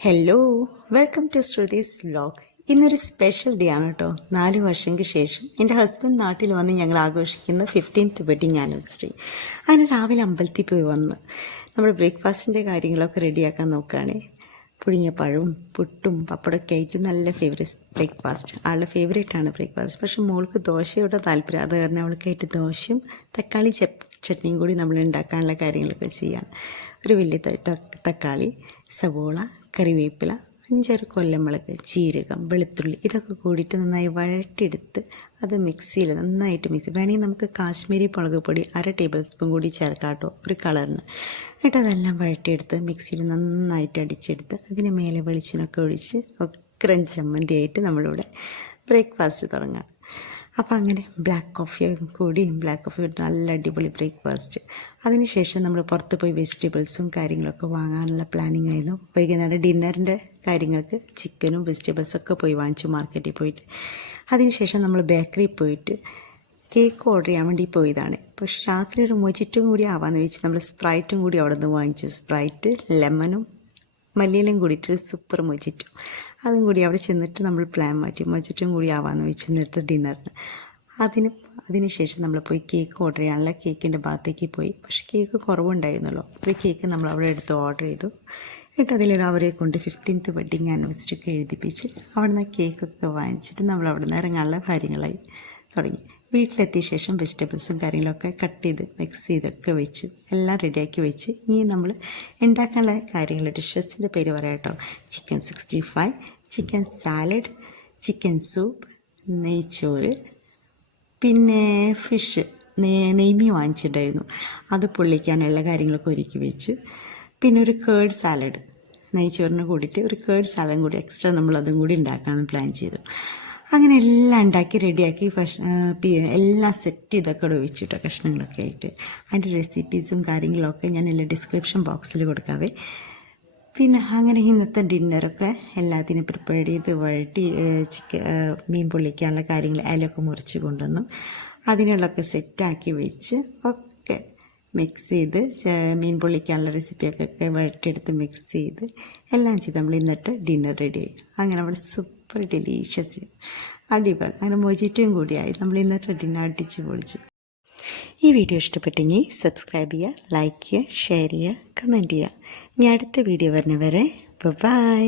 Hello, welcome to Shruti's vlog. ഇന്നൊരു special day ആണ് കേട്ടോ. 4 വർഷങ്ങൾക്ക് ശേഷം എൻ്റെ ഹസ്ബൻഡ് നാട്ടിൽ വന്ന് ഞങ്ങൾ ആഘോഷിക്കുന്ന 15th വെഡിങ് ആനിവേഴ്സറി. അതിന് രാവിലെ അമ്പലത്തിൽ പോയി വന്ന് നമ്മൾ ബ്രേക്ക്ഫാസ്റ്റിൻ്റെ കാര്യങ്ങളൊക്കെ റെഡിയാക്കാൻ നോക്കുകയാണേ. പുഴുങ്ങിയ പഴവും പുട്ടും പപ്പടമൊക്കെ ആയിട്ട് നല്ല ബ്രേക്ക്ഫാസ്റ്റ്. ആളുടെ ഫേവറേറ്റാണ് ബ്രേക്ക്ഫാസ്റ്റ്. പക്ഷെ മോൾക്ക് ദോശയോടെ താല്പര്യം. അത് കാരണം അവൾക്കായിട്ട് ദോശയും തക്കാളി ചട്നിയും കൂടി നമ്മൾ ഉണ്ടാക്കാനുള്ള കാര്യങ്ങളൊക്കെ ചെയ്യാണ്. ഒരു വലിയ തക്കാളി, സവോള, കറിവേപ്പില, 5-6 കൊല്ലമുളക്, ജീരകം, വെളുത്തുള്ളി ഇതൊക്കെ കൂടിയിട്ട് നന്നായി വഴറ്റിയെടുത്ത് അത് മിക്സിയിൽ നന്നായിട്ട് വേണമെങ്കിൽ നമുക്ക് കാശ്മീരി മുളക് പൊടി 1/2 ടേബിൾ സ്പൂൺ കൂടി ചേർക്കാം കേട്ടോ, ഒരു കളറിന്. എന്നിട്ട് അതെല്ലാം വഴറ്റിയെടുത്ത് മിക്സിയിൽ നന്നായിട്ട് അടിച്ചെടുത്ത് അതിന് മേലെ വെളിച്ചെണ്ണയൊക്കെ ഒഴിച്ച് ക്രഞ്ച് ചമ്മന്തിയായിട്ട് നമ്മളിവിടെ ബ്രേക്ക്ഫാസ്റ്റ് തുടങ്ങാം. അപ്പോൾ അങ്ങനെ ബ്ലാക്ക് കോഫി നല്ല അടിപൊളി ബ്രേക്ക്ഫാസ്റ്റ്. അതിനുശേഷം നമ്മൾ പുറത്ത് പോയി വെജിറ്റബിൾസും കാര്യങ്ങളൊക്കെ വാങ്ങാനുള്ള പ്ലാനിങ് ആയിരുന്നു. വൈകുന്നേരം ഡിന്നറിൻ്റെ കാര്യങ്ങൾക്ക് ചിക്കനും വെജിറ്റബിൾസൊക്കെ പോയി വാങ്ങിച്ചു മാർക്കറ്റിൽ പോയിട്ട്. അതിനുശേഷം നമ്മൾ ബേക്കറിയിൽ പോയിട്ട് കേക്ക് ഓർഡർ ചെയ്യാൻ വേണ്ടി പോയതാണ്. പക്ഷെ രാത്രി ഒരു മൊജിറ്റും കൂടി ആവാമെന്ന് വെച്ച് നമ്മൾ സ്പ്രൈറ്റും കൂടി അവിടെ നിന്ന് വാങ്ങിച്ചു. സ്പ്രൈറ്റ്, ലെമനും മല്ലിയിലും കൂടിയിട്ടൊരു സൂപ്പർ മൊജിറ്റു. അതും കൂടി അവിടെ ചെന്നിട്ട് നമ്മൾ പ്ലാൻ മാറ്റി മൊജിറ്റും കൂടി ആവാമെന്ന് വെച്ച് ഇന്നത്തെ ഡിന്നറിന്. അതിനുശേഷം നമ്മൾ പോയി കേക്ക് ഓർഡർ ചെയ്യാനുള്ള കേക്കിൻ്റെ ഭാഗത്തേക്ക് പോയി. പക്ഷേ കേക്ക് കുറവുണ്ടായിരുന്നല്ലോ. ഒരു കേക്ക് നമ്മൾ അവിടെ എടുത്ത് ഓർഡർ ചെയ്തു. എന്നിട്ട് അതിലൊരു അവരെ കൊണ്ട് 15th വെഡിങ് ആനിവേഴ്സറി ഒക്കെ എഴുതിപ്പിച്ച് അവിടെ നിന്ന് കേക്കൊക്കെ വാങ്ങിച്ചിട്ട് നമ്മൾ അവിടെ നിന്ന് ഇറങ്ങാനുള്ള കാര്യങ്ങളായി തുടങ്ങി. വീട്ടിലെത്തിയ ശേഷം വെജിറ്റബിൾസും കാര്യങ്ങളൊക്കെ കട്ട് ചെയ്ത് മിക്സ് ചെയ്തൊക്കെ വെച്ച് എല്ലാം റെഡിയാക്കി വെച്ച് ഇനി നമ്മൾ ഉണ്ടാക്കാനുള്ള കാര്യങ്ങൾ ഡിഷസിൻ്റെ പേര് പറയാം കേട്ടോ. Chicken 65, chicken salad, chicken soup, നെയ്ച്ചോറ്, പിന്നെ ഫിഷ് നെയ്മീൻ വാങ്ങിച്ചിട്ടുണ്ടായിരുന്നു. അത് പൊള്ളിക്കാനുള്ള കാര്യങ്ങളൊക്കെ ഒരുക്കി വെച്ച്. പിന്നെ ഒരു കേർഡ് സാലഡ്, നെയ്ച്ചോറിന് കൂടിയിട്ട് ഒരു കേർഡ് സാലഡും കൂടി എക്സ്ട്രാ നമ്മളതും കൂടി ഉണ്ടാക്കാമെന്ന് പ്ലാൻ ചെയ്തു. അങ്ങനെ എല്ലാം ഉണ്ടാക്കി റെഡിയാക്കി എല്ലാം സെറ്റ് ചെയ്തൊക്കെ വെച്ചിട്ടോ കഷ്ണങ്ങളൊക്കെ ആയിട്ട്. അതിൻ്റെ റെസിപ്പീസും കാര്യങ്ങളൊക്കെ ഞാൻ എല്ലാ ഡിസ്ക്രിപ്ഷൻ ബോക്സിൽ കൊടുക്കാവേ. പിന്നെ അങ്ങനെ ഇന്നത്തെ ഡിന്നറൊക്കെ എല്ലാത്തിനും പ്രിപ്പയർ ചെയ്ത് വഴറ്റി മീൻ പൊള്ളിക്കാനുള്ള കാര്യങ്ങൾ അതിലൊക്കെ മുറിച്ച് കൊണ്ടുവന്നു അതിനുള്ളൊക്കെ സെറ്റാക്കി വെച്ച് ഒക്കെ മിക്സ് ചെയ്ത് മീൻ പൊള്ളിക്കാനുള്ള റെസിപ്പിയൊക്കെ വഴറ്റിയെടുത്ത് മിക്സ് ചെയ്ത് എല്ലാം ചെയ്ത് നമ്മൾ ഇന്നിട്ട് ഡിന്നർ റെഡിയായി. അങ്ങനെ അവിടെ സൂപ്പർ ഡെലീഷ്യസ് അടിപൊളി. അങ്ങനെ മൊജിറ്റും കൂടിയായി. നമ്മൾ ഇന്നത്തെ ഡിന്നർ അടിച്ച് പൊളിച്ചു. ഈ വീഡിയോ ഇഷ്ടപ്പെട്ടെങ്കിൽ സബ്സ്ക്രൈബ് ചെയ്യുക, ലൈക്ക് ചെയ്യുക, ഷെയർ ചെയ്യുക, കമൻറ്റ് ചെയ്യുക. ഇനി അടുത്ത വീഡിയോ വരുന്നവരെ ബൈ.